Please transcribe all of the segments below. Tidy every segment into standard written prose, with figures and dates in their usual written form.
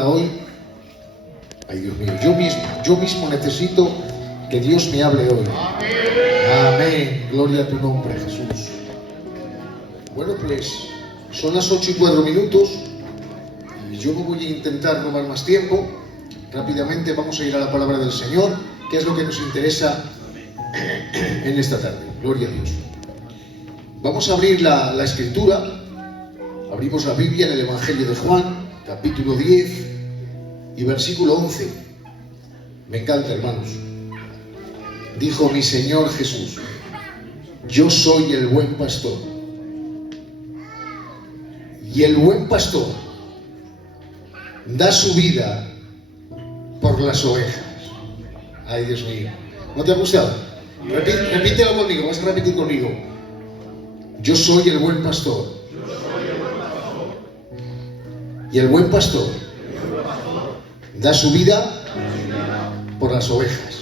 para hoy. Ay, Dios mío, yo mismo necesito que Dios me hable hoy. Amén. Gloria a tu nombre, Jesús. Bueno, pues son las 8:04 y yo no voy a intentar robar más tiempo. Rápidamente vamos a ir a la palabra del Señor, que es lo que nos interesa en esta tarde. Gloria a Dios. Vamos a abrir la escritura. Abrimos la Biblia en el Evangelio de Juan, capítulo 10 y versículo 11. Me encanta, hermanos. Dijo mi Señor Jesús: yo soy el buen pastor. Y el buen pastor da su vida por las ovejas. Ay, Dios mío. ¿No te ha gustado? Repítelo conmigo, vas a repetir conmigo. Yo soy el buen pastor. Y el buen pastor da su vida por las ovejas.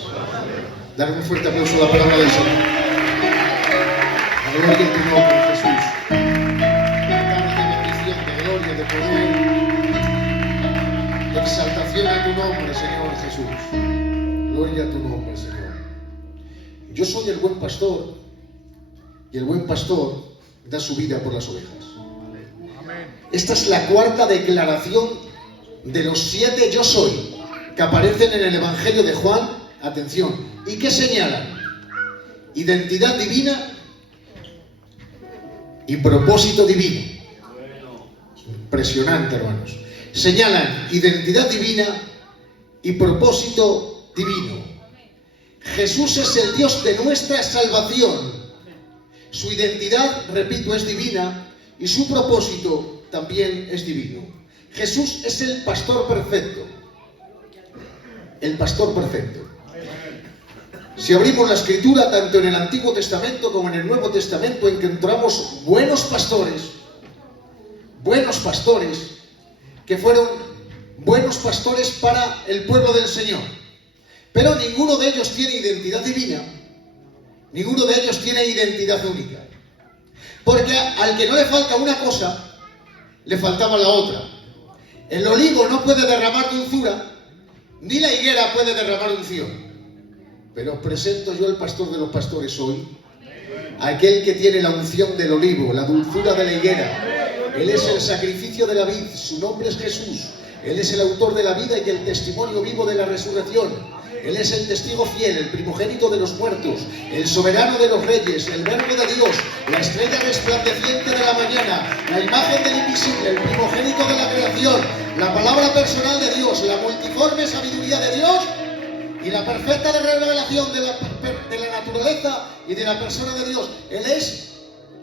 Dar un fuerte aplauso a la palabra del Señor. Gloria a tu nombre, Jesús. De bendición, de gloria, de poder, de exaltación a tu nombre, Señor Jesús. Gloria a tu nombre, Señor. Yo soy el buen pastor, y el buen pastor da su vida por las ovejas. Esta es la cuarta declaración de los 7 yo soy que aparecen en el Evangelio de Juan. Atención, ¿y qué señalan? Identidad divina y propósito divino. Impresionante, hermanos. Señalan identidad divina y propósito divino. Jesús es el Dios de nuestra salvación. Su identidad, repito, es divina y su propósito también es divino. Jesús es el pastor perfecto. El pastor perfecto. Si abrimos la Escritura, tanto en el Antiguo Testamento como en el Nuevo Testamento, encontramos buenos pastores que fueron buenos pastores para el pueblo del Señor. Pero ninguno de ellos tiene identidad divina, ninguno de ellos tiene identidad única. Porque al que no le falta una cosa, le faltaba la otra. El olivo no puede derramar dulzura, ni la higuera puede derramar unción. Pero os presento yo el pastor de los pastores hoy, aquel que tiene la unción del olivo, la dulzura de la higuera. Él es el sacrificio de la vid, su nombre es Jesús. Él es el autor de la vida y el testimonio vivo de la resurrección. Él es el testigo fiel, el primogénito de los muertos, el soberano de los reyes, el verbo de Dios, la estrella resplandeciente de la mañana, la imagen del invisible, el primogénito de la creación, la palabra personal de Dios, la multiforme sabiduría de Dios y la perfecta revelación de la naturaleza y de la persona de Dios. Él es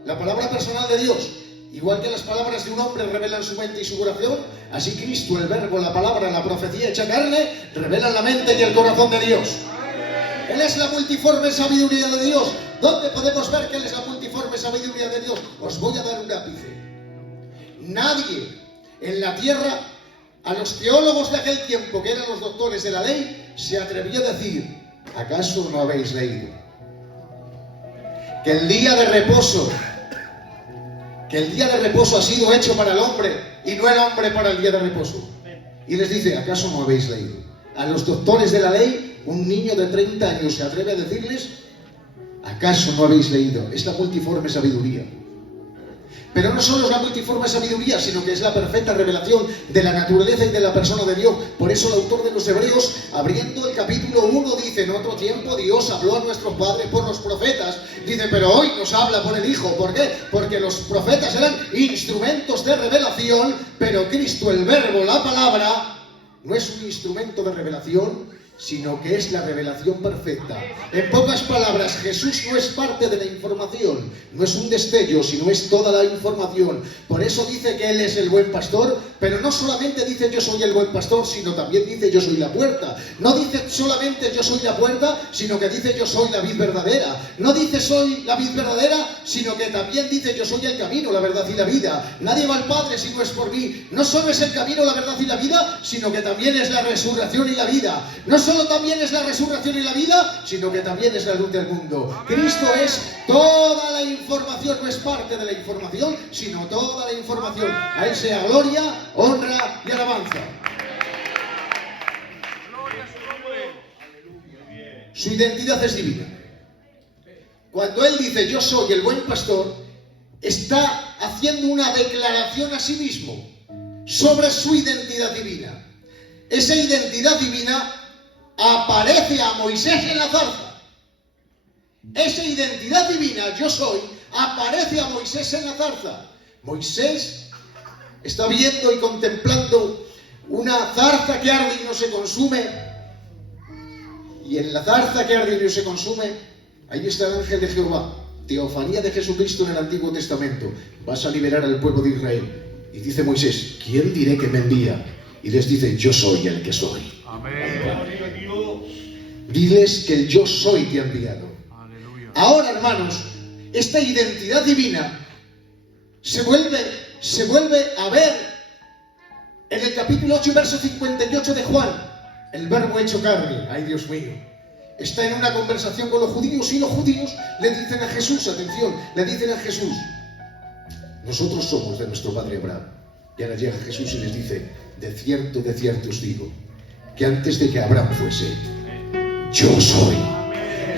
la palabra personal de Dios. Igual que las palabras de un hombre revelan su mente y su corazón, así Cristo, el verbo, la palabra, la profecía hecha carne, revelan la mente y el corazón de Dios. Él es la multiforme sabiduría de Dios. ¿Dónde podemos ver que Él es la multiforme sabiduría de Dios? Os voy a dar un ápice. Nadie en la tierra, a los teólogos de aquel tiempo, que eran los doctores de la ley, se atrevió a decir: ¿acaso no habéis leído que el día de reposo ha sido hecho para el hombre y no el hombre para el día de reposo? Y les dice: ¿acaso no habéis leído? A los doctores de la ley, un niño de 30 años se atreve a decirles: ¿acaso no habéis leído? Es la multiforme sabiduría. Pero no solo es la multiforme sabiduría, sino que es la perfecta revelación de la naturaleza y de la persona de Dios. Por eso el autor de los Hebreos, abriendo el capítulo 1, dice: en otro tiempo Dios habló a nuestros padres por los profetas. Dice: pero hoy nos habla por el Hijo. ¿Por qué? Porque los profetas eran instrumentos de revelación, pero Cristo, el verbo, la palabra, no es un instrumento de revelación, sino que es la revelación perfecta. En pocas palabras, Jesús no es parte de la información, no es un destello, sino es toda la información. Por eso dice que Él es el buen pastor, pero no solamente dice yo soy el buen pastor, sino también dice yo soy la puerta. No dice solamente yo soy la puerta, sino que dice yo soy la vid verdadera. No dice soy la vid verdadera, sino que también dice yo soy el camino, la verdad y la vida. Nadie va al Padre si no es por mí. No solo es el camino, la verdad y la vida, sino que también es la resurrección y la vida. No solo también es la resurrección y la vida, sino que también es la luz del mundo. Cristo es toda la información, no es parte de la información, sino toda la información. A Él sea gloria, honra y alabanza. su identidad es divina. Cuando Él dice yo soy el buen pastor, está haciendo una declaración a sí mismo sobre su identidad divina. Esa identidad divina aparece a Moisés en la zarza. Esa identidad divina, yo soy, aparece a Moisés en la zarza. Moisés está viendo y contemplando una zarza que arde y no se consume. Y en la zarza que arde y no se consume, ahí está el ángel de Jehová, teofanía de Jesucristo en el Antiguo Testamento. Vas a liberar al pueblo de Israel. Y dice Moisés, ¿quién diré que me envía? Y les dice, yo soy el que soy. Amén. Diles que el yo soy te ha enviado. Aleluya. Ahora, hermanos, esta identidad divina se vuelve a ver en el capítulo 8, verso 58 de Juan. El verbo hecho carne, ay Dios mío, está en una conversación con los judíos y los judíos le dicen a Jesús, atención, le dicen a Jesús, nosotros somos de nuestro padre Abraham. Y ahora llega Jesús y les dice, de cierto os digo, que antes de que Abraham fuese, yo soy.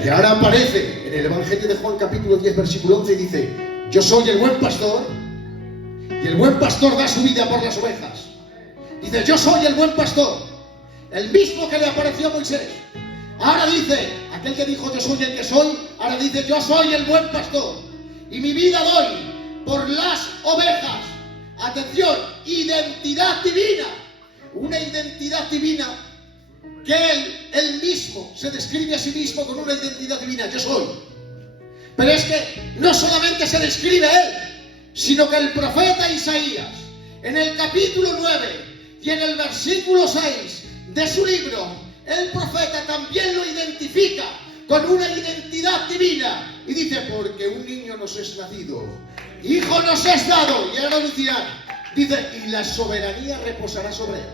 Y ahora aparece en el Evangelio de Juan capítulo 10 versículo 11 y dice, yo soy el buen pastor y el buen pastor da su vida por las ovejas. Dice, yo soy el buen pastor, el mismo que le apareció a Moisés. Ahora dice, aquel que dijo yo soy el que soy, ahora dice yo soy el buen pastor y mi vida doy por las ovejas. Atención, identidad divina. Una identidad divina que él mismo se describe a sí mismo con una identidad divina, yo soy. Pero es que no solamente se describe él, sino que el profeta Isaías, en el capítulo 9 y en el versículo 6 de su libro, el profeta también lo identifica con una identidad divina. Y dice, porque un niño nos es nacido, hijo nos es dado, y ahora decirá, dice, y la soberanía reposará sobre él.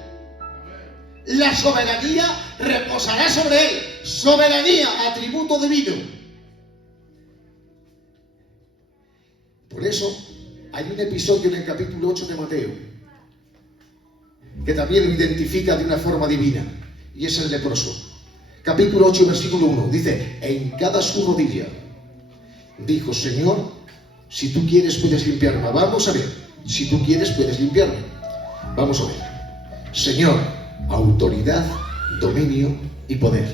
La soberanía reposará sobre él. Soberanía, atributo divino. Por eso hay un episodio en el capítulo 8 de Mateo que también lo identifica de una forma divina, y es el leproso. Capítulo 8, versículo 1, dice, en cada su rodilla dijo, Señor, si tú quieres puedes limpiarme. Vamos a ver, si tú quieres puedes limpiarme. Vamos a ver. Señor, autoridad, dominio y poder.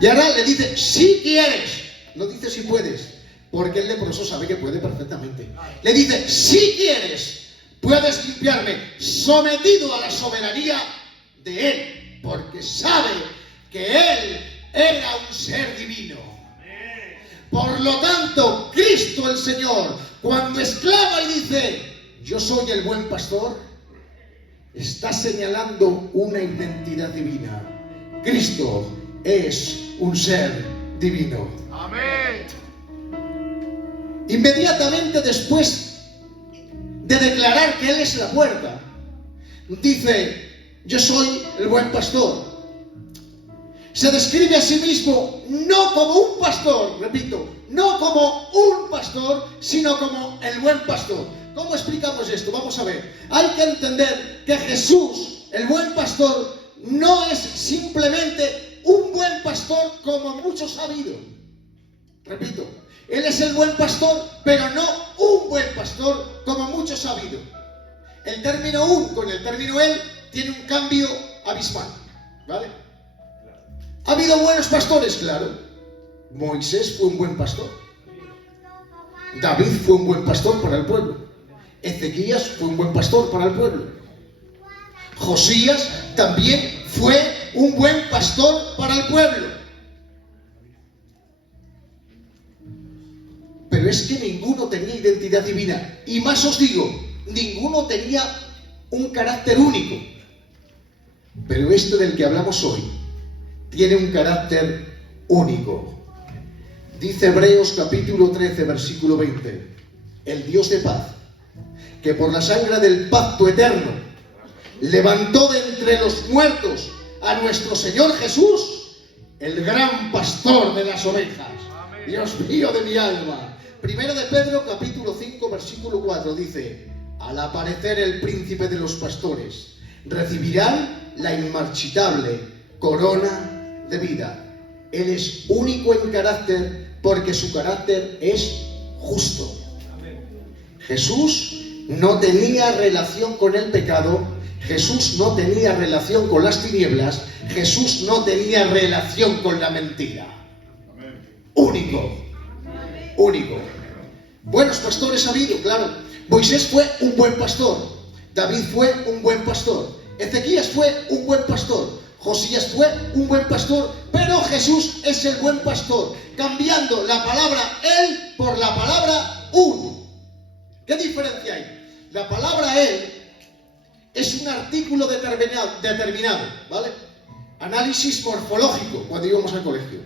Y ahora le dice, si quieres. No dice si puedes, porque el leproso sabe que puede perfectamente. Le dice, si quieres, puedes limpiarme, sometido a la soberanía de él, porque sabe que él era un ser divino. Por lo tanto, Cristo el Señor, cuando exclama y dice, yo soy el buen pastor, está señalando una identidad divina. Cristo es un ser divino. Amén. Inmediatamente después de declarar que Él es la puerta, dice, yo soy el buen pastor. Se describe a sí mismo no como un pastor, repito, no como un pastor, sino como el buen pastor. ¿Cómo explicamos esto? Vamos a ver. Hay que entender que Jesús, el buen pastor, no es simplemente un buen pastor como muchos ha habido. Repito, Él es el buen pastor, pero no un buen pastor como muchos ha habido. El término un con el término él tiene un cambio abismal, ¿vale? ¿Ha habido buenos pastores? Claro. Moisés fue un buen pastor. David fue un buen pastor para el pueblo. Ezequías fue un buen pastor para el pueblo. Josías también fue un buen pastor para el pueblo. Pero es que ninguno tenía identidad divina. Y más os digo, ninguno tenía un carácter único. Pero este del que hablamos hoy tiene un carácter único. Dice Hebreos capítulo 13, versículo 20. El Dios de paz, que por la sangre del pacto eterno levantó de entre los muertos a nuestro Señor Jesús, el gran pastor de las ovejas. Amén. Dios mío de mi alma. Primero de Pedro capítulo 5, versículo 4 dice, al aparecer el príncipe de los pastores, recibirán la inmarchitable corona de vida. Él es único en carácter porque su carácter es justo. Jesús no tenía relación con el pecado, Jesús no tenía relación con las tinieblas, Jesús no tenía relación con la mentira. Único, único. Buenos pastores ha habido, claro. Moisés fue un buen pastor, David fue un buen pastor, Ezequías fue un buen pastor, Josías fue un buen pastor, pero Jesús es el buen pastor, cambiando la palabra él por la palabra uno. ¿Qué diferencia hay? La palabra él es un artículo determinado, ¿vale? Análisis morfológico, cuando íbamos al colegio.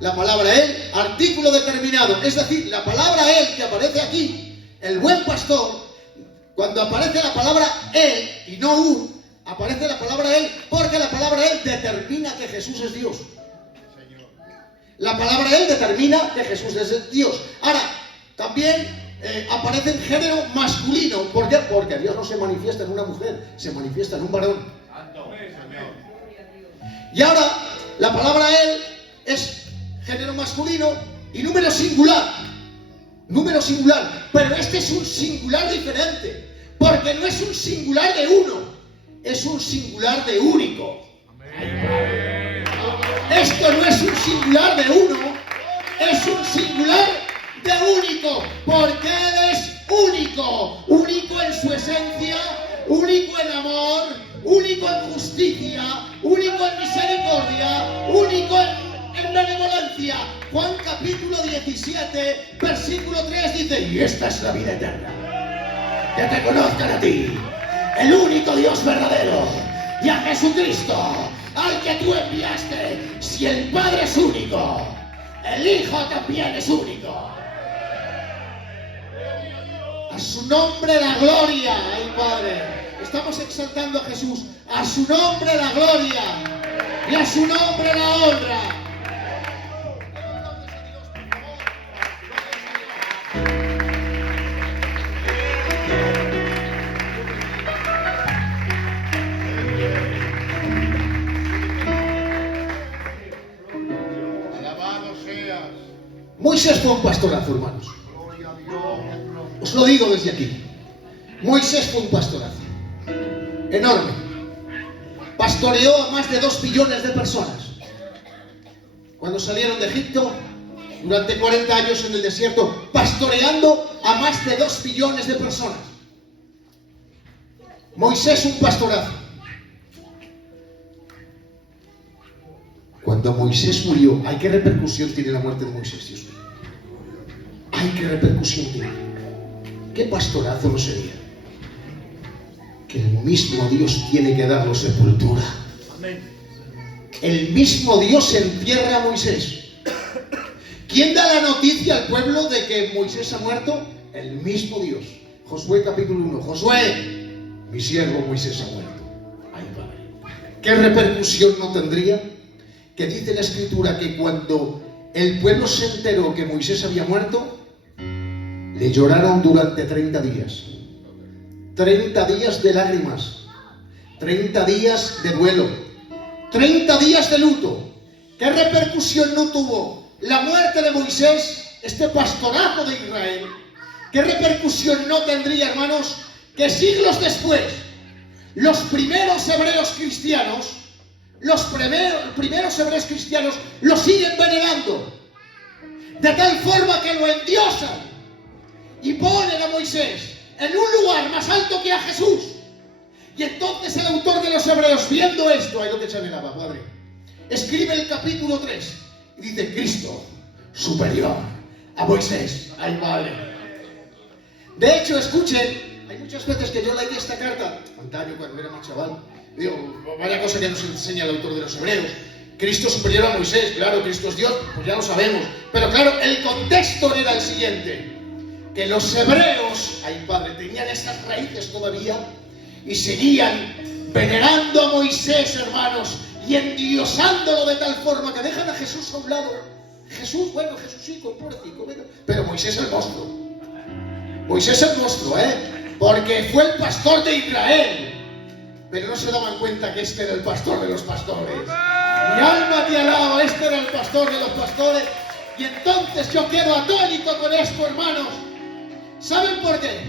La palabra él, artículo determinado, es decir, la palabra él que aparece aquí, el buen pastor, cuando aparece la palabra él y no un, aparece la palabra él porque la palabra él determina que Jesús es Dios. La palabra él determina que Jesús es Dios. Ahora, también aparece en género masculino. ¿Por qué? Porque Dios no se manifiesta en una mujer, se manifiesta en un varón. Y ahora, la palabra él es género masculino y número singular. Número singular. Pero este es un singular diferente. Porque no es un singular de uno, es un singular de único. Esto no es un singular de uno, es un singular de único. Porque Él es único. Único en su esencia, único en amor, único en justicia, único en misericordia, único en benevolencia. Juan capítulo 17, versículo 3 dice: y esta es la vida eterna, que te conozcan a ti, el único Dios verdadero, y a Jesucristo, al que tú enviaste. Si el Padre es único, el Hijo también es único. A su nombre la gloria, ay Padre. Estamos exaltando a Jesús. A su nombre la gloria y a su nombre la honra. Moisés fue un pastorazo, hermanos. Os lo digo desde aquí. Moisés fue un pastorazo enorme. Pastoreó a más de 2 billones de personas. Cuando salieron de Egipto, durante 40 años en el desierto, pastoreando a más de 2 billones de personas. Moisés un pastorazo. Cuando Moisés murió, ¿ay qué repercusión tiene la muerte de Moisés, Dios mío? ¡Ay, qué repercusión tiene! ¡Qué pastorazo no sería! Que el mismo Dios tiene que darnos sepultura. El mismo Dios entierra a Moisés. ¿Quién da la noticia al pueblo de que Moisés ha muerto? El mismo Dios. Josué capítulo 1. Josué, mi siervo Moisés ha muerto. ¡Ay, Padre! ¿Qué repercusión no tendría? Que dice la Escritura que cuando el pueblo se enteró que Moisés había muerto, le lloraron durante 30 días. 30 días de lágrimas, 30 días de duelo, 30 días de luto. ¿Qué repercusión no tuvo la muerte de Moisés, este pastorazo de Israel? ¿Qué repercusión no tendría, hermanos, que siglos después los primeros hebreos cristianos, lo siguen venerando, de tal forma que lo endiosan y ponen a Moisés en un lugar más alto que a Jesús? Y entonces el autor de los Hebreos, viendo esto, ahí lo que se anhelaba, Padre, escribe el capítulo 3 y dice: Cristo superior a Moisés. Ay, vale. De hecho, escuchen, hay muchas veces que yo leí esta carta antaño cuando era más chaval. Digo, vaya cosa que nos enseña el autor de los Hebreos. Cristo superior a Moisés, claro, Cristo es Dios, pues ya lo sabemos. Pero claro, el contexto era el siguiente: que los hebreos, ay Padre, tenían esas raíces todavía y seguían venerando a Moisés, hermanos, y endiosándolo de tal forma que dejan a Jesús a un lado. Jesús, bueno, Jesúsito, pobrecito, pero Moisés el monstruo. Moisés el monstruo, porque fue el pastor de Israel. Pero no se daban cuenta que este era el pastor de los pastores. Mi alma te alaba. Este era el pastor de los pastores. Y entonces yo quedo atónito con esto, hermanos. ¿Saben por qué?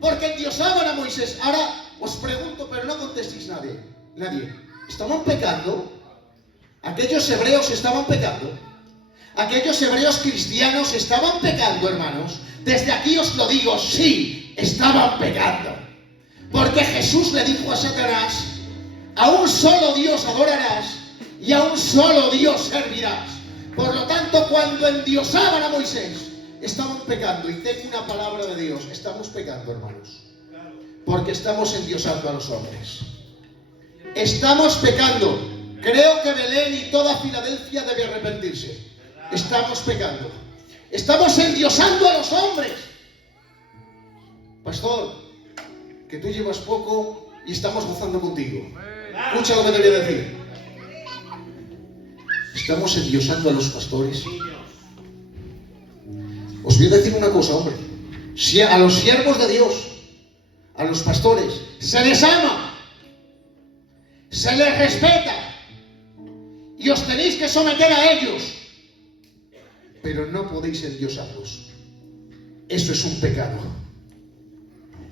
Porque endiosaban a Moisés. Ahora os pregunto, pero no contestéis nadie. ¿Estaban pecando? Aquellos hebreos estaban pecando. Aquellos hebreos cristianos estaban pecando, hermanos. Desde aquí os lo digo, sí, estaban pecando. Porque Jesús le dijo a Satanás: a un solo Dios adorarás y a un solo Dios servirás. Por lo tanto, cuando endiosaban a Moisés, estaban pecando. Y tengo una palabra de Dios: estamos pecando, hermanos, porque estamos endiosando a los hombres. Estamos pecando. Creo que Belén y toda Filadelfia debe arrepentirse. Estamos pecando. Estamos endiosando a los hombres. Pastor, que tú llevas poco y estamos gozando contigo. Escucha lo que te voy a decir. Estamos endiosando a los pastores. Os voy a decir una cosa, hombre. Si a los siervos de Dios, a los pastores, se les ama, se les respeta y os tenéis que someter a ellos, pero no podéis endiosarlos. Eso es un pecado.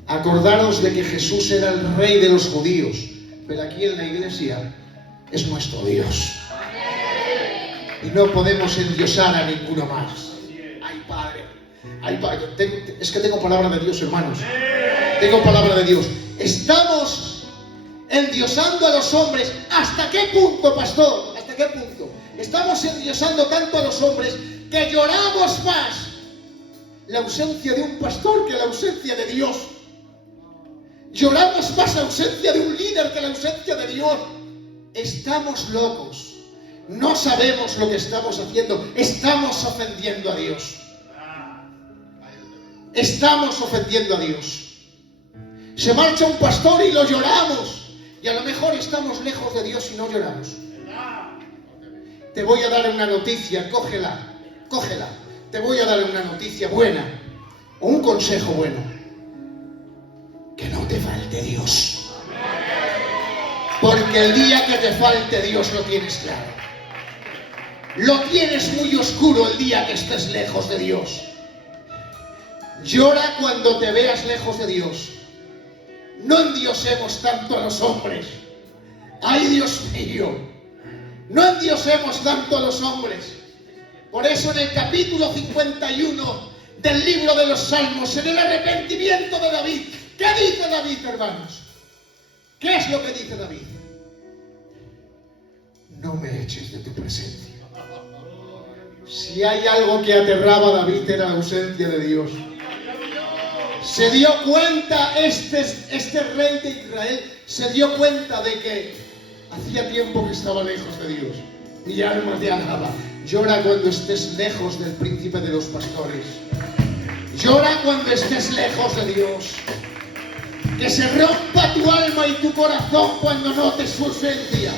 Acordaros de que Jesús era el rey de los judíos, pero aquí en la iglesia es nuestro Dios. Y no podemos endiosar a ninguno más. Ay, Padre. Ay, Padre. Es que tengo palabra de Dios, hermanos. Tengo palabra de Dios. Estamos endiosando a los hombres. ¿Hasta qué punto, pastor? ¿Hasta qué punto? Estamos endiosando tanto a los hombres que lloramos más la ausencia de un pastor que la ausencia de Dios. Lloramos más la ausencia de un líder que la ausencia de Dios. Estamos locos. No sabemos lo que estamos haciendo. Estamos ofendiendo a Dios. Estamos ofendiendo a Dios. Se marcha un pastor y lo lloramos. Y a lo mejor estamos lejos de Dios y no lloramos. Te voy a dar una noticia, cógela. Te voy a dar una noticia buena o un consejo bueno. Que no te falte Dios. Porque el día que te falte Dios lo tienes claro. Lo tienes muy oscuro el día que estés lejos de Dios. Llora cuando te veas lejos de Dios. No endiosemos tanto a los hombres. ¡Ay, Dios mío! No endiosemos tanto a los hombres. Por eso en el capítulo 51 del libro de los Salmos, en el arrepentimiento de David, ¿qué dice David, hermanos? ¿Qué es lo que dice David? No me eches de tu presencia. Si hay algo que aterraba a David era la ausencia de Dios. Se dio cuenta este rey de Israel, se dio cuenta de que hacía tiempo que estaba lejos de Dios. Mi alma te alaba. Llora cuando estés lejos del príncipe de los pastores. Llora cuando estés lejos de Dios. Que se rompa tu alma y tu corazón cuando notes su ausencia.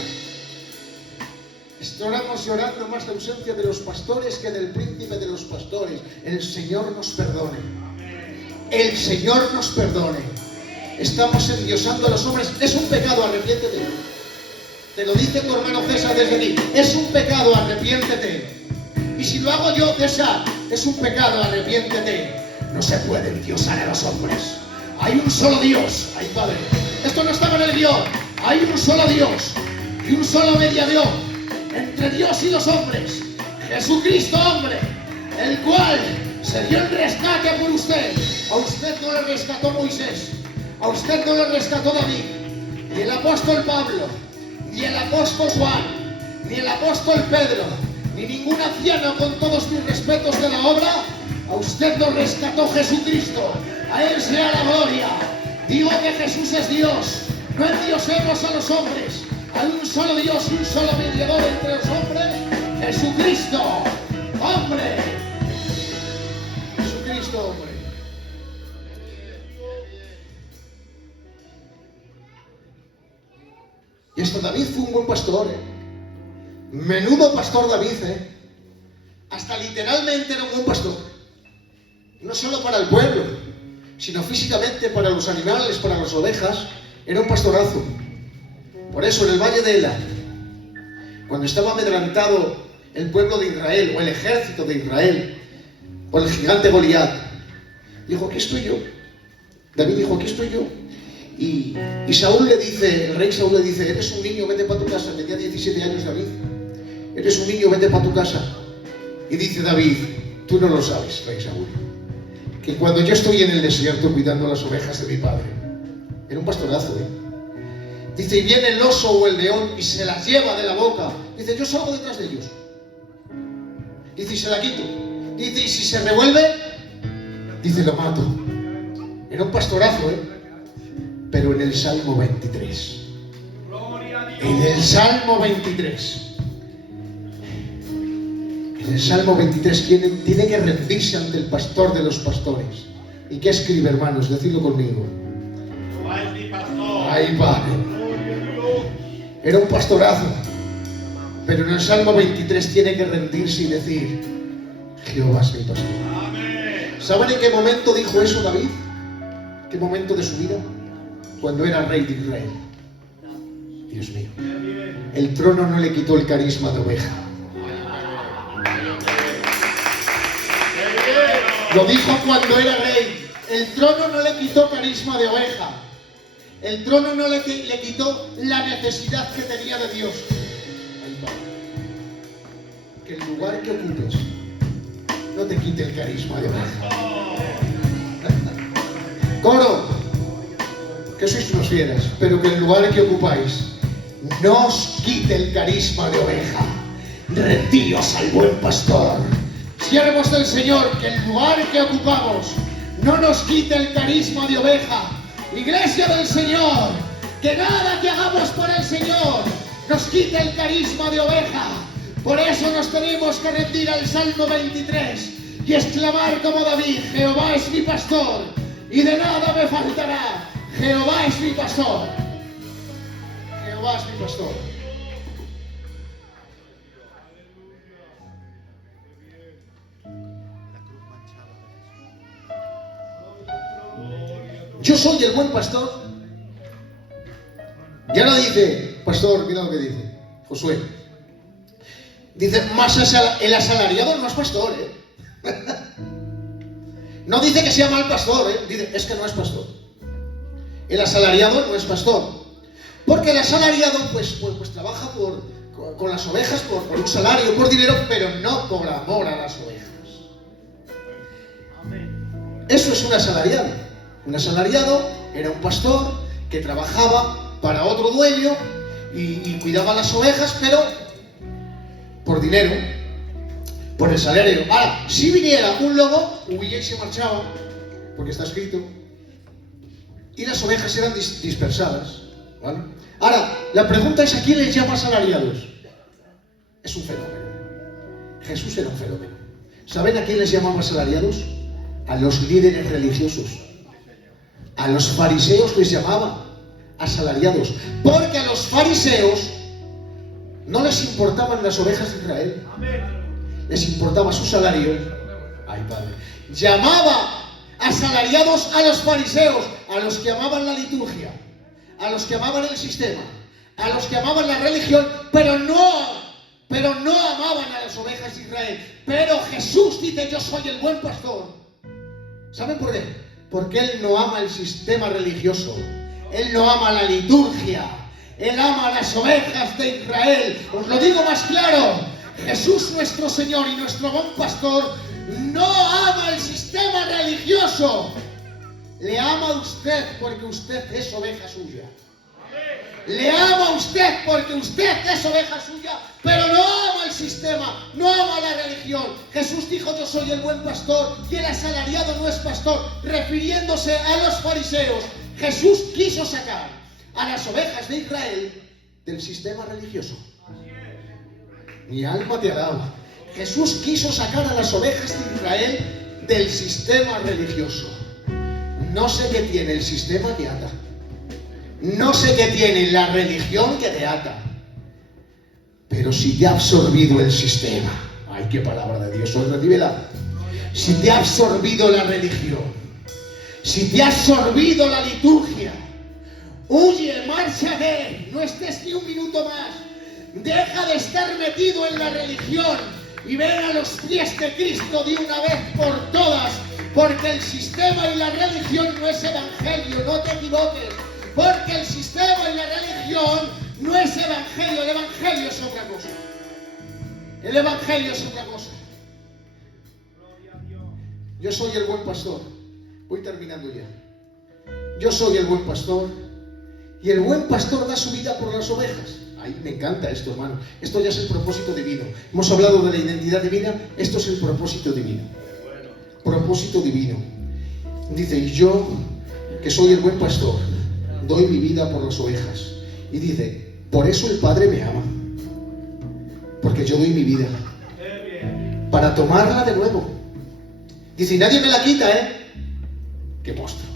Estamos llorando más la ausencia de los pastores que del príncipe de los pastores. El Señor nos perdone. El Señor nos perdone. Estamos endiosando a los hombres. Es un pecado, arrepiéntete. Te lo dice tu hermano César desde aquí. Es un pecado, arrepiéntete. Y si lo hago yo, César, es un pecado, arrepiéntete. No se puede endiosar a los hombres. Hay un solo Dios. Ay, Padre. Esto no estaba en el guión. Hay un solo Dios y un solo mediador entre Dios y los hombres. Jesucristo, hombre, el cual se dio el rescate por usted. A usted no le rescató Moisés. A usted no le rescató David. Ni el apóstol Pablo. Ni el apóstol Juan. Ni el apóstol Pedro. Ni ningún anciano, con todos mis respetos de la obra. A usted lo rescató Jesucristo. A Él sea la gloria. Digo que Jesús es Dios. No endiosemos a los hombres. Hay un solo Dios y un solo mediador entre los hombres. Jesucristo, hombre. Jesucristo, hombre. Y esto, David fue un buen pastor, Menudo pastor David, Hasta literalmente era un buen pastor. No solo para el pueblo, sino físicamente para los animales, para las ovejas. Era un pastorazo. Por eso en el valle de Ela, cuando estaba amedrantado el pueblo de Israel o el ejército de Israel por el gigante Goliat, dijo, aquí estoy yo. David dijo, aquí estoy yo. Y Saúl le dice, el rey Saúl le dice, eres un niño, vete para tu casa. Tenía 17 años David. Eres un niño, vete para tu casa. Y dice David, tú no lo sabes, rey Saúl, que cuando yo estoy en el desierto cuidando las ovejas de mi padre, era un pastorazo, dice, y viene el oso o el león y se las lleva de la boca. Dice, yo salgo detrás de ellos. Dice, y se la quito. Dice, y si se revuelve, dice, lo mato. Era un pastorazo, Pero en el Salmo 23. En el Salmo 23. En el Salmo 23 tiene que rendirse ante el pastor de los pastores. ¿Y qué escribe, hermanos? Decidlo conmigo. Ahí va. Era un pastorazo. Pero en el Salmo 23 tiene que rendirse y decir, Jehová es mi pastor. ¿Saben en qué momento dijo eso David? ¿Qué momento de su vida? Cuando era rey de Israel. Dios mío. El trono no le quitó el carisma de oveja. Lo dijo cuando era rey. El trono no le quitó carisma de oveja. El trono no le quitó la necesidad que tenía de Dios. Que el lugar que ocupes no te quite el carisma de oveja. Coro, que sois unos fieras, pero que el lugar que ocupáis no os quite el carisma de oveja. Rendíos al buen pastor. Siervos del Señor, que el lugar que ocupamos no nos quite el carisma de oveja. Iglesia del Señor, que nada que hagamos por el Señor nos quite el carisma de oveja. Por eso nos tenemos que rendir al Salmo 23 y exclamar como David, Jehová es mi pastor y de nada me faltará. Jehová es mi pastor. Jehová es mi pastor. Yo soy el buen pastor. Y ahora dice, pastor, mira lo que dice Josué. Dice, más el asalariado no es pastor, No dice que sea mal pastor, Dice, es que no es pastor. El asalariado no es pastor. Porque el asalariado pues trabaja con las ovejas por un salario, por dinero, pero no por amor a las ovejas. Eso es un asalariado. Un asalariado era un pastor que trabajaba para otro dueño y cuidaba las ovejas, pero por dinero, por el salario. Ahora, si viniera un lobo, huía y se marchaba, porque está escrito, y las ovejas eran dispersadas, ¿vale? Ahora, la pregunta es, ¿a quién les llama asalariados? Es un fenómeno. Jesús era un fenómeno. ¿Saben a quién les llamaba asalariados? A los líderes religiosos. A los fariseos les llamaba asalariados. Porque a los fariseos no les importaban las ovejas de Israel. Les importaba su salario. Ay, Padre. Llamaba asalariados a los fariseos, a los que amaban la liturgia, a los que amaban el sistema, a los que amaban la religión, pero no amaban a las ovejas de Israel. Pero Jesús dice, yo soy el buen pastor. ¿Saben por qué? Porque Él no ama el sistema religioso. Él no ama la liturgia. Él ama a las ovejas de Israel. Os lo digo más claro. Jesús nuestro Señor y nuestro buen pastor no ama el sistema religioso. Le ama a usted porque usted es oveja suya. Le ama a usted porque usted es oveja suya, pero no ama el sistema, no ama la religión. Jesús dijo, yo soy el buen pastor y el asalariado no es pastor, refiriéndose a los fariseos. Jesús quiso sacar a las ovejas de Israel del sistema religioso. Mi alma te alaba. Jesús quiso sacar a las ovejas de Israel del sistema religioso. No sé qué tiene el sistema que ata. No sé qué tiene la religión que te ata. Pero si te ha absorbido el sistema, ay, qué palabra de Dios, hoy recíbela. Si te ha absorbido la religión, si te ha absorbido la liturgia, huye, márchate, no estés ni un minuto más. Deja de estar metido en la religión y ven a los pies de Cristo de una vez por todas, porque el sistema y la religión no es evangelio, no te equivoques, porque el sistema y la religión no es evangelio, el evangelio es otra cosa. El evangelio es otra cosa. Yo soy el buen pastor. Voy terminando ya. Yo soy el buen pastor y el buen pastor da su vida por las ovejas. Ay, me encanta esto, hermano. Esto ya es el propósito divino. Hemos hablado de la identidad divina. Esto es el propósito divino. Propósito divino. Dice, y yo, que soy el buen pastor, doy mi vida por las ovejas. Y dice, por eso el Padre me ama. Porque yo doy mi vida. Para tomarla de nuevo. Dice, y nadie me la quita, Qué monstruo.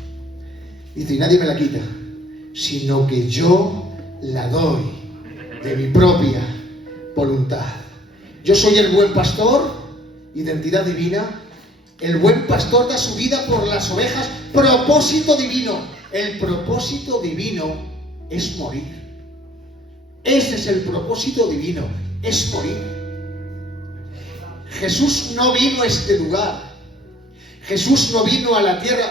Dice, y nadie me la quita, sino que yo la doy de mi propia voluntad. Yo soy el buen pastor, identidad divina. El buen pastor da su vida por las ovejas, propósito divino. El propósito divino es morir. Ese es el propósito divino, es morir. Jesús no vino a este lugar. Jesús no vino a la tierra.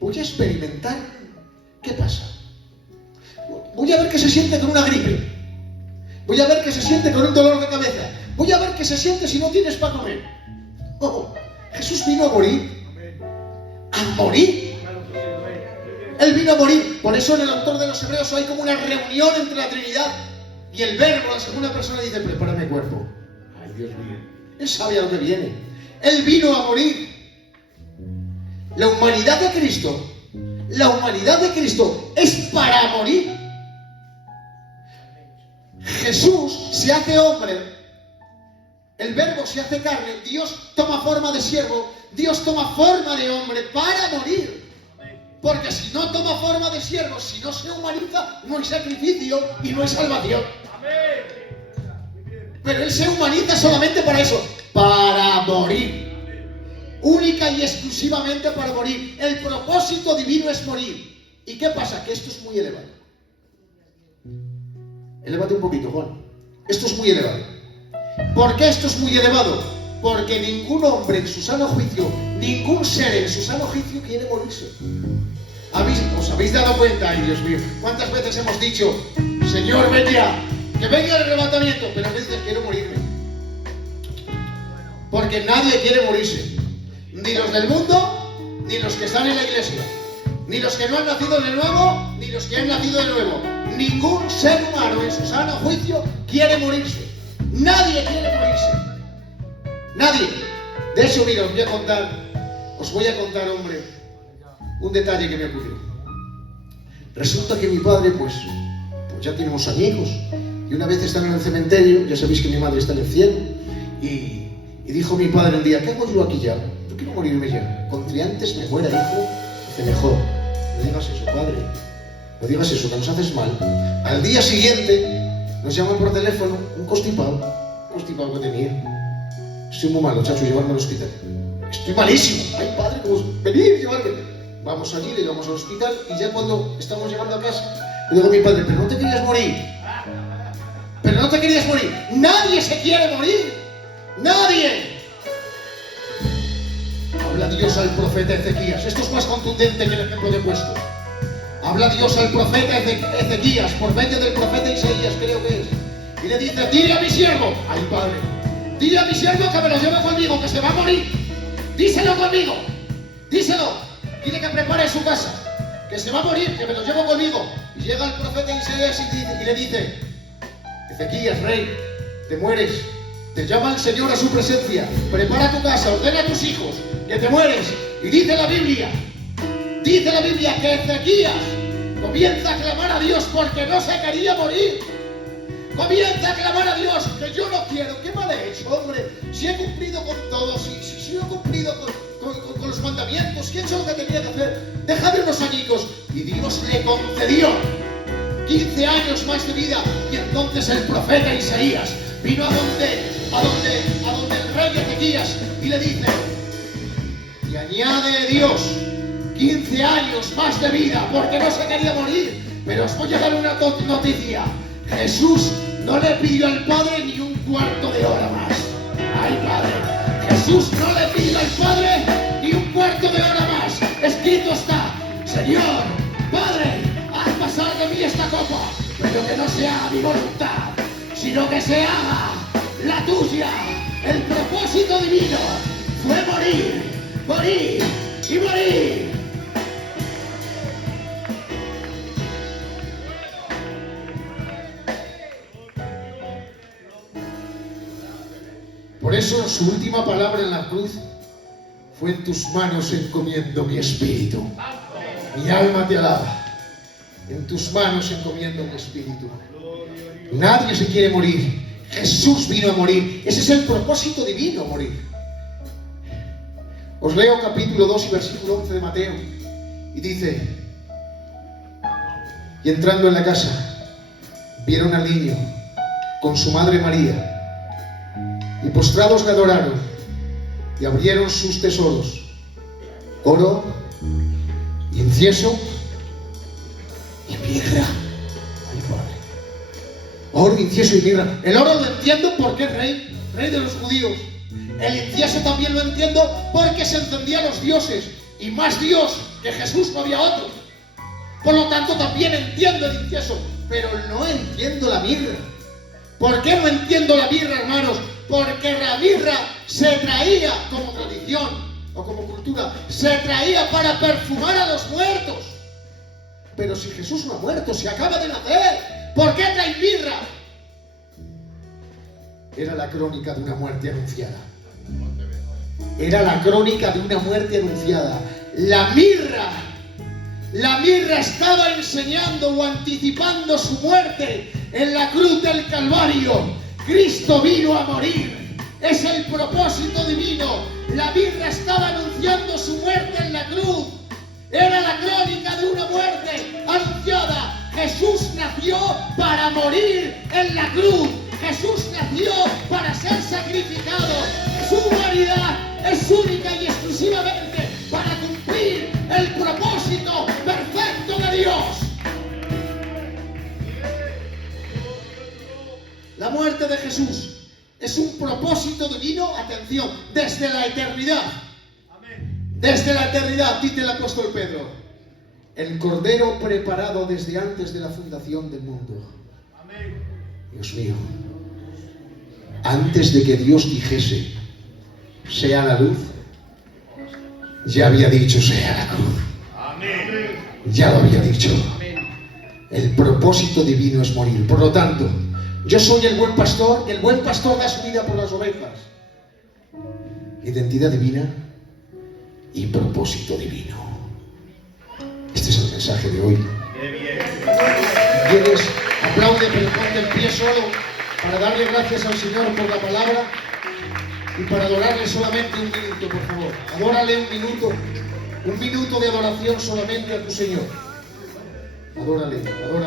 Voy a experimentar. ¿Qué pasa? Voy a ver qué se siente con una gripe. Voy a ver qué se siente con un dolor de cabeza. Voy a ver qué se siente si no tienes para comer. Oh, Jesús vino a morir. A morir. Él vino a morir. Por eso en el autor de los Hebreos hay como una reunión entre la Trinidad y el Verbo, la segunda persona, dice, prepárame cuerpo. Ay, Dios mío. Él sabe a lo que viene. Él vino a morir. La humanidad de Cristo es para morir. Jesús se hace hombre, el Verbo se hace carne, Dios toma forma de siervo, Dios toma forma de hombre para morir. Porque si no toma forma de siervo, si no se humaniza, no hay sacrificio y no hay salvación. Pero Él se humaniza solamente para eso, para morir. Única y exclusivamente para morir. El propósito divino es morir. ¿Y qué pasa? Que esto es muy elevado. Elévate un poquito, Juan. Esto es muy elevado. ¿Por qué esto es muy elevado? Porque ningún hombre en su sano juicio, ningún ser en su sano juicio quiere morirse. ¿Os habéis dado cuenta? Ay, Dios mío, ¿cuántas veces hemos dicho, Señor, ven ya, que venga el arrebatamiento? Pero a veces quiero morirme. Porque nadie quiere morirse. Ni los del mundo, ni los que están en la iglesia. Ni los que no han nacido de nuevo, ni los que han nacido de nuevo. Ningún ser humano en su sano juicio quiere morirse. Nadie quiere morirse. Nadie. De hecho, mira, os voy a contar, hombre, un detalle que me ocurrió. Resulta que mi padre, pues ya tiene unos añicos. Y una vez estaba en el cementerio, ya sabéis que mi madre está en el cielo. Y dijo mi padre un día, ¿qué hago yo aquí ya? Yo quiero morirme ya. Contra antes me muera, hijo. Dice, mejor. No digas eso, padre. No digas eso, que nos haces mal. Al día siguiente nos llaman por teléfono un constipado que tenía. Estoy muy malo, chacho, llevarme al hospital. Estoy malísimo. Ay, padre, ¿cómo venir, llevarme? Vamos allí, le llevamos al hospital y ya cuando estamos llegando a casa, le digo a mi padre, pero no te querías morir. Pero no te querías morir. Nadie se quiere morir. Nadie. Habla Dios al profeta Ezequías. Esto es más contundente que el ejemplo que he puesto. Habla Dios al profeta Ezequías por medio del profeta Isaías, creo que es. Y le dice, dile a mi siervo, ay padre, dile a mi siervo que me lo lleve conmigo, que se va a morir. Díselo conmigo. Díselo. Dile que prepare su casa, que se va a morir, que me lo llevo conmigo. Y llega el profeta Isaías y le dice, Ezequías, rey, te mueres. Te llama el Señor a su presencia. Prepara tu casa, ordena a tus hijos, que te mueres. Y dice la Biblia que Ezequías comienza a clamar a Dios porque no se quería morir. Comienza a clamar a Dios, que yo no quiero. ¿Qué mal he hecho, hombre? Si he cumplido con todo, si he cumplido con los mandamientos, ¿quién sabe lo que tenía que hacer? Déjame unos añitos. Y Dios le concedió 15 años más de vida. Y entonces el profeta Isaías vino a donde el rey Ezequías y le dice, y añade Dios 15 años más de vida porque no se quería morir. Pero os voy a dar una noticia. Jesús no le pidió al Padre ni un cuarto de hora más. ¡Ay, Padre! Jesús no le pidió al Padre ni un cuarto de hora más. Escrito está: Señor, Padre, haz pasar de mí esta copa, pero que no se haga mi voluntad, sino que se haga la tuya. El propósito divino fue morir, morir y morir. Por eso su última palabra en la cruz fue: en tus manos encomiendo mi espíritu. Mi alma te alaba. En tus manos encomiendo mi espíritu. Nadie se quiere morir. Jesús vino a morir. Ese es el propósito divino, morir. Os leo capítulo 2 y versículo 11 de Mateo. Y dice: y entrando en la casa, vieron al niño con su madre María, y postrados le adoraron, y abrieron sus tesoros: oro, incienso y mirra. Ay, Padre. Oro, incienso y mirra. El oro lo entiendo porque es rey de los judíos. El incienso también lo entiendo porque se encendía a los dioses, y más Dios que Jesús no había otro. Por lo tanto también entiendo el incienso, pero no entiendo la mirra. ¿Por qué no entiendo la mirra, hermanos? Porque la mirra se traía como tradición o como cultura, se traía para perfumar a los muertos. Pero si Jesús no ha muerto, se acaba de nacer, ¿por qué trae mirra? Era la crónica de una muerte anunciada. Era la crónica de una muerte anunciada. La mirra estaba enseñando o anticipando su muerte en la cruz del Calvario. Cristo vino a morir. Es el propósito divino. La mirra estaba anunciando su muerte en la cruz. Era la crónica de una muerte anunciada. Jesús nació para morir en la cruz. Jesús nació para ser sacrificado. Su humanidad es única y exclusivamente para cumplir el propósito perfecto de Dios. La muerte de Jesús es un propósito divino, atención, desde la eternidad. Desde la eternidad, dice el apóstol Pedro: el Cordero preparado desde antes de la fundación del mundo. Dios mío, antes de que Dios dijese sea la luz, ya había dicho sea la cruz. Ya lo había dicho. El propósito divino es morir. Por lo tanto, yo soy el buen pastor, y el buen pastor da su vida por las ovejas. Identidad divina y propósito divino. Este es el mensaje de hoy. ¿Quieres? Aplaude, pero ponte en pie solo para darle gracias al Señor por la palabra y para adorarle solamente un minuto, por favor. Adórale un minuto de adoración solamente a tu Señor. Adórale, adórale.